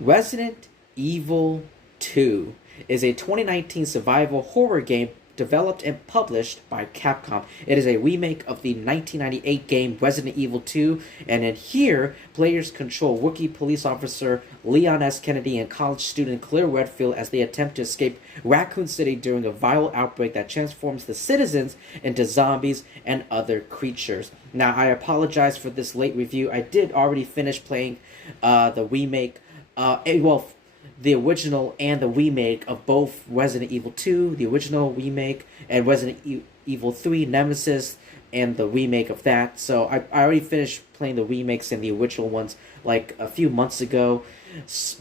Resident Evil 2 is a 2019 survival horror game developed and published by Capcom. It is a remake of the 1998 game Resident Evil 2, and in here, players control rookie police officer Leon S. Kennedy and college student Claire Redfield as they attempt to escape Raccoon City during a viral outbreak that transforms the citizens into zombies and other creatures. Now, I apologize for this late review. I did already finish playing the remake. The original and the remake of both Resident Evil 2, the original remake, and Resident Evil 3 Nemesis, and the remake of that. So I already finished playing the remakes and the original ones like a few months ago,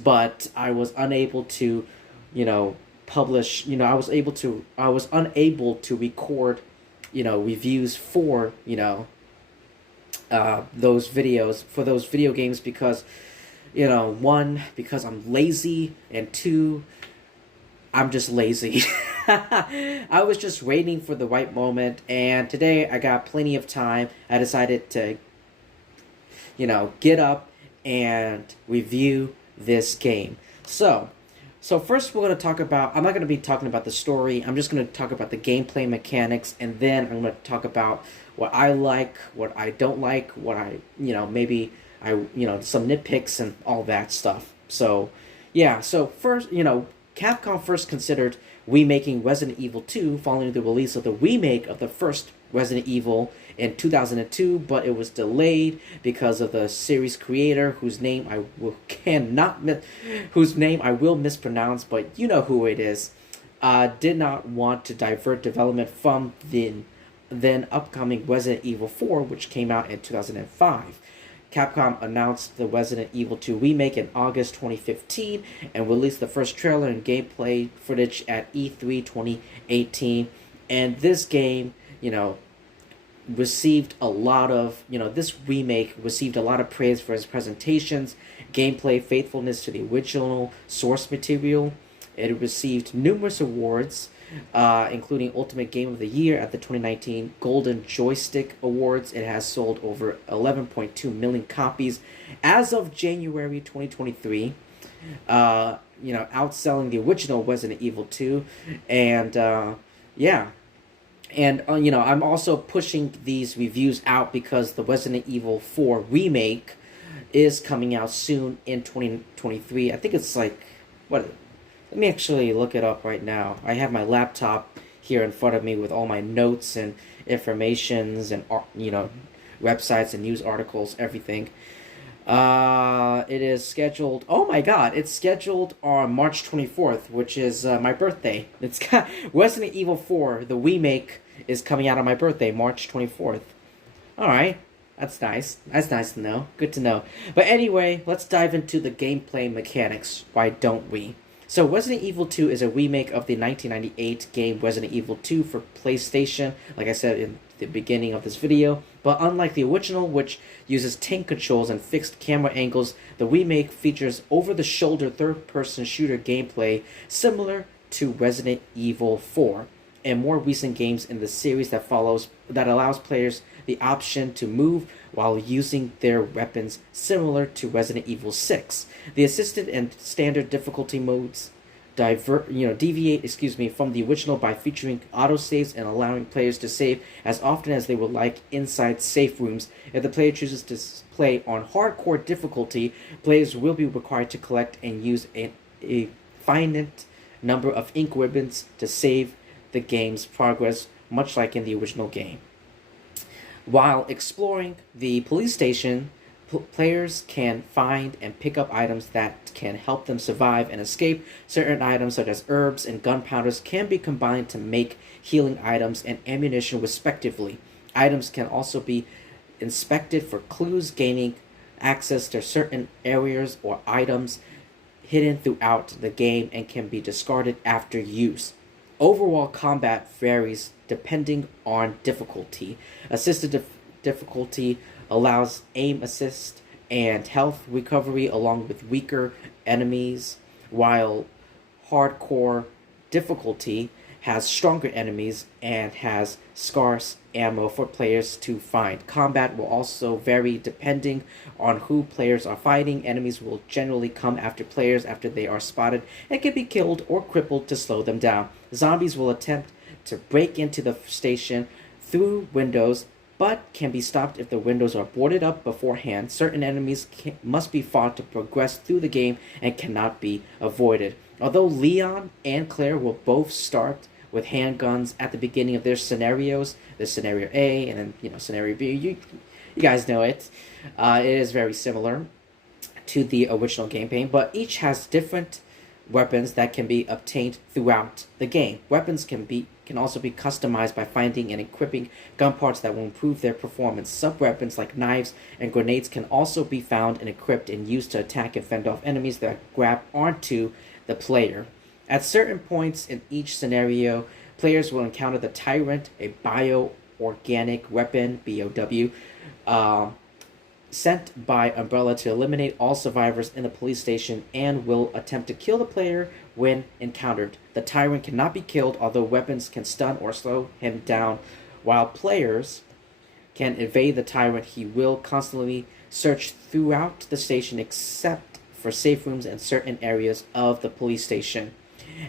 but I was unable to, publish. I was unable to record, reviews for those videos for those video games because. One, because I'm lazy, and two, I'm just lazy. I was just waiting for the right moment, and today I got plenty of time. I decided to, get up and review this game. So first we're going to talk about, I'm not going to be talking about the story, I'm just going to talk about the gameplay mechanics, and then I'm going to talk about what I like, what I don't like, what I, maybe... some nitpicks and all that stuff. So, yeah, so first, Capcom first considered remaking Resident Evil 2 following the release of the remake of the first Resident Evil in 2002, but it was delayed because of the series creator, whose name I will mispronounce, but you know who it is, did not want to divert development from the then upcoming Resident Evil 4, which came out in 2005. Capcom announced the Resident Evil 2 remake in August 2015 and released the first trailer and gameplay footage at E3 2018. And this game, received a lot of, this remake received a lot of praise for its presentations, gameplay, faithfulness to the original source material. It received numerous awards, including Ultimate Game of the Year at the 2019 Golden Joystick Awards. It has sold over 11.2 million copies as of January 2023, outselling the original Resident Evil 2. And, I'm also pushing these reviews out because the Resident Evil 4 remake is coming out soon in 2023. I think it's like, let me actually look it up right now. I have my laptop here in front of me with all my notes and informations and, websites and news articles, everything. It is scheduled... Oh my god, it's scheduled on March 24th, which is my birthday. It's got Resident Evil 4, the remake, is coming out on my birthday, March 24th. Alright, that's nice. That's nice to know. Good to know. But anyway, let's dive into the gameplay mechanics. Why don't we? So Resident Evil 2 is a remake of the 1998 game Resident Evil 2 for PlayStation, like I said in the beginning of this video. But unlike the original, which uses tank controls and fixed camera angles, the remake features over-the-shoulder third-person shooter gameplay similar to Resident Evil 4 and more recent games in the series that allows players the option to move while using their weapons, similar to Resident Evil 6. The assisted and standard difficulty modes deviate from the original by featuring autosaves and allowing players to save as often as they would like inside safe rooms. If the player chooses to play on hardcore difficulty, players will be required to collect and use a finite number of ink ribbons to save the game's progress, much like in the original game. While exploring the police station, players can find and pick up items that can help them survive and escape. Certain items, such as herbs and gunpowders, can be combined to make healing items and ammunition respectively. Items can also be inspected for clues, gaining access to certain areas or items hidden throughout the game, and can be discarded after use. Overall combat varies depending on difficulty. Assisted difficulty allows aim assist and health recovery along with weaker enemies, while hardcore difficulty has stronger enemies and has scarce ammo for players to find. Combat will also vary depending on who players are fighting. Enemies will generally come after players after they are spotted and can be killed or crippled to slow them down. Zombies will attempt to break into the station through windows, but can be stopped if the windows are boarded up beforehand. Certain enemies must be fought to progress through the game and cannot be avoided. Although Leon and Claire will both start with handguns at the beginning of their scenarios, there's scenario A and then scenario B. You guys know it. It is very similar to the original campaign, but each has different weapons that can be obtained throughout the game. Weapons can also be customized by finding and equipping gun parts that will improve their performance. Sub-weapons like knives and grenades can also be found and equipped and used to attack and fend off enemies that grab onto the player. At certain points in each scenario, players will encounter the Tyrant, a bio-organic weapon, BOW, sent by Umbrella to eliminate all survivors in the police station, and will attempt to kill the player when encountered. The Tyrant cannot be killed, although weapons can stun or slow him down. While players can evade the Tyrant, he will constantly search throughout the station except for safe rooms in certain areas of the police station.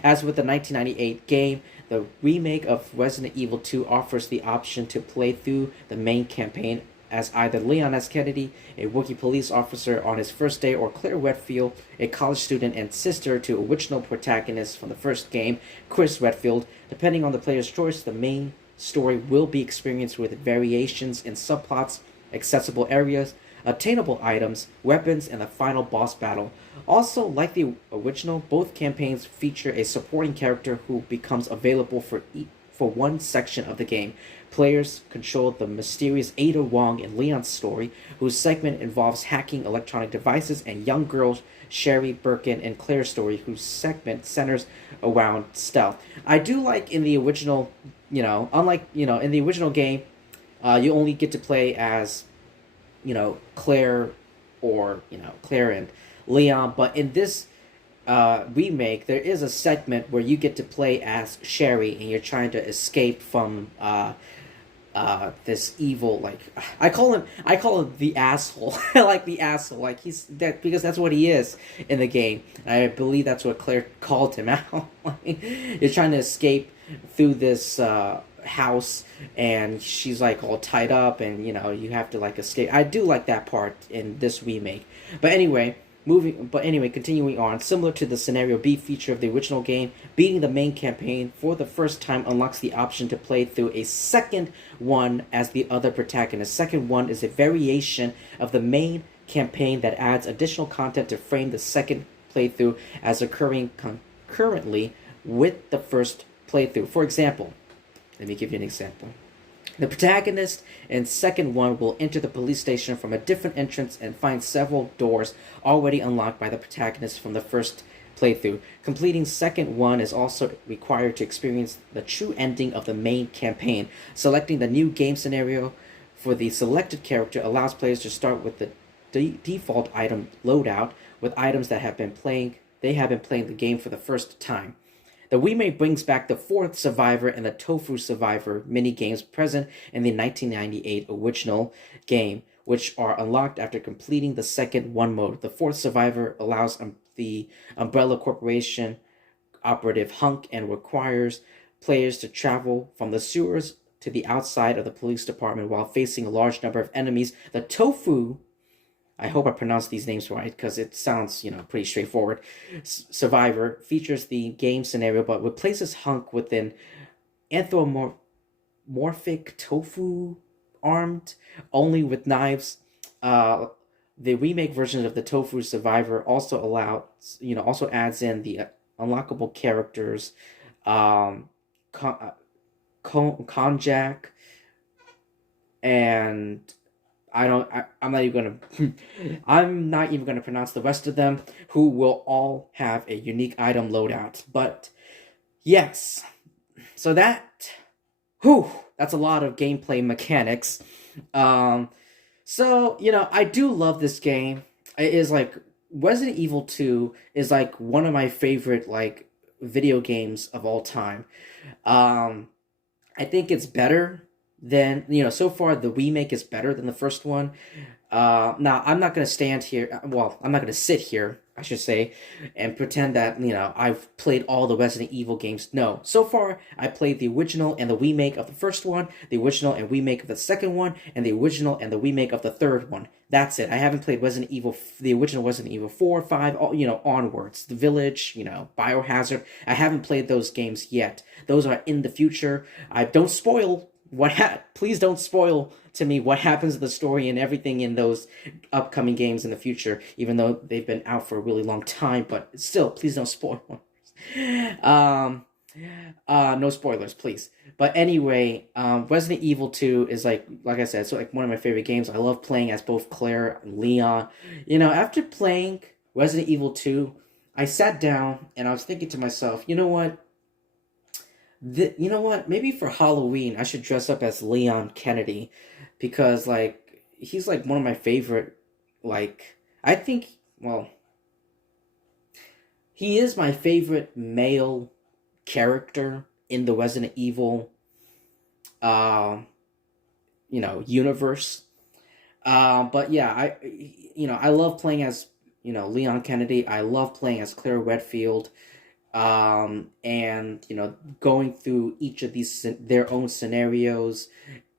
As with the 1998 game, the remake of Resident Evil 2 offers the option to play through the main campaign as either Leon S. Kennedy, a rookie police officer on his first day, or Claire Redfield, a college student and sister to original protagonist from the first game, Chris Redfield. Depending on the player's choice, the main story will be experienced with variations in subplots, accessible areas, obtainable items, weapons, and the final boss battle. Also, like the original, both campaigns feature a supporting character who becomes available for one section of the game. Players control the mysterious Ada Wong in Leon's story, whose segment involves hacking electronic devices, and young girls Sherry Birkin in Claire's story, whose segment centers around stealth. I do like in the original, unlike, in the original game, you only get to play as, Claire or, Claire and Leon, but in this remake, there is a segment where you get to play as Sherry, and you're trying to escape from this evil, I call him the asshole. Like the asshole, like he's that, because that's what he is in the game. I believe that's what Claire called him out. You're trying to escape through this house, and she's all tied up, and you have to escape. I do like that part in this remake. But anyway, continuing on, similar to the Scenario B feature of the original game, beating the main campaign for the first time unlocks the option to play through a second one as the other protagonist. Second one is a variation of the main campaign that adds additional content to frame the second playthrough as occurring concurrently with the first playthrough. For example, let me give you an example. The protagonist in second one will enter the police station from a different entrance and find several doors already unlocked by the protagonist from the first playthrough. Completing second one is also required to experience the true ending of the main campaign. Selecting the new game scenario for the selected character allows players to start with the default item loadout with items that have been playing the game for the first time. The remake brings back the Fourth Survivor and the Tofu Survivor mini-games present in the 1998 original game, which are unlocked after completing the second one mode. The Fourth Survivor allows the Umbrella Corporation operative Hunk and requires players to travel from the sewers to the outside of the police department while facing a large number of enemies. The Tofu, I hope I pronounced these names right because it sounds, pretty straightforward, Survivor features the game scenario but replaces Hunk with an anthropomorphic tofu armed only with knives. The remake version of the Tofu Survivor also adds in the unlockable characters, Konjac, and I'm not even gonna pronounce the rest of them, who will all have a unique item loadout. But yes, so that's a lot of gameplay mechanics. So I do love this game. It is Resident Evil 2 is one of my favorite video games of all time. Um, I think it's better than, so far the remake is better than the first one. Now I'm not gonna stand here. Well, I'm not gonna sit here, I should say, and pretend that I've played all the Resident Evil games. No, so far I played the original and the remake of the first one, the original and remake of the second one, and the original and the remake of the third one. That's it. I haven't played Resident Evil, the original Resident Evil 4, 5, all, onwards. The Village, Biohazard. I haven't played those games yet. Those are in the future. I don't spoil please don't spoil to me what happens to the story and everything in those upcoming games in the future, even though they've been out for a really long time, but still, please don't spoil. No spoilers, please. But anyway, Resident Evil 2 is like I said, so like one of my favorite games. I love playing as both Claire and Leon. After playing Resident Evil 2, I sat down and I was thinking to myself, you know what? Maybe for Halloween I should dress up as Leon Kennedy, because like he's like one of my favorite. Like I think, well, he is my favorite male character in the Resident Evil, universe. But yeah, I love playing as Leon Kennedy. I love playing as Claire Redfield. And going through each of these their own scenarios,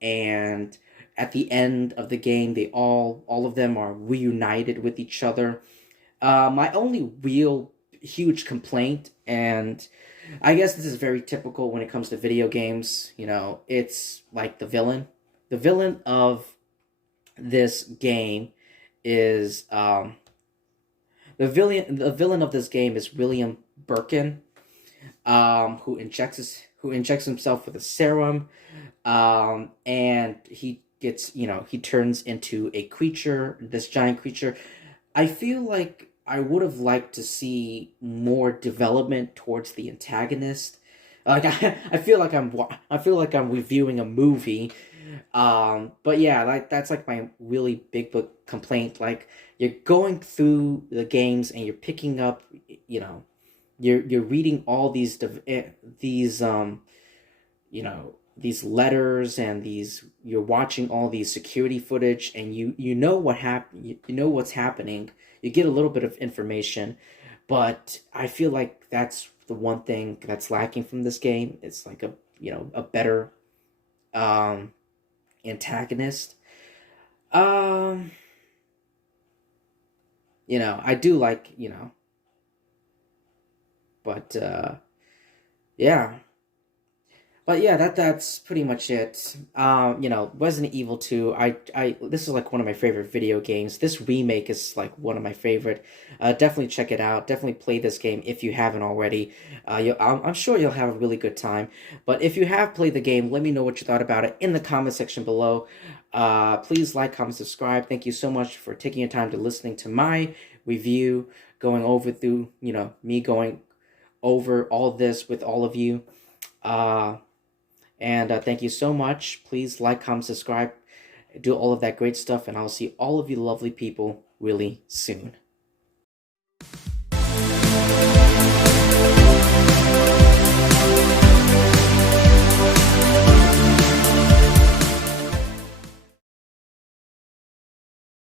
and at the end of the game they all of them are reunited with each other. My only real huge complaint, and I guess this is very typical when it comes to video games, it's like the villain of this game is the villain of this game is William Birkin, who injects himself with a serum, and he gets he turns into a creature, this giant creature. I feel like I would have liked to see more development towards the antagonist. Like I feel like I'm reviewing a movie. But yeah, like that's like my really big book complaint. Like you're going through the games and you're picking up, you're reading all these these letters, and you're watching all these security footage, and you know what what's happening. You get a little bit of information, but I feel like that's the one thing that's lacking from this game. It's like a better antagonist. I do like, but yeah. But yeah, that's pretty much it. Resident Evil 2, this is like one of my favorite video games. This remake is like one of my favorite. Definitely check it out. Definitely play this game if you haven't already. I'm sure you'll have a really good time. But if you have played the game, let me know what you thought about it in the comment section below. Please like, comment, subscribe. Thank you so much for taking your time to listening to my review, me going over all this with all of you. And thank you so much. Please like, comment, subscribe, do all of that great stuff, and I'll see all of you lovely people really soon.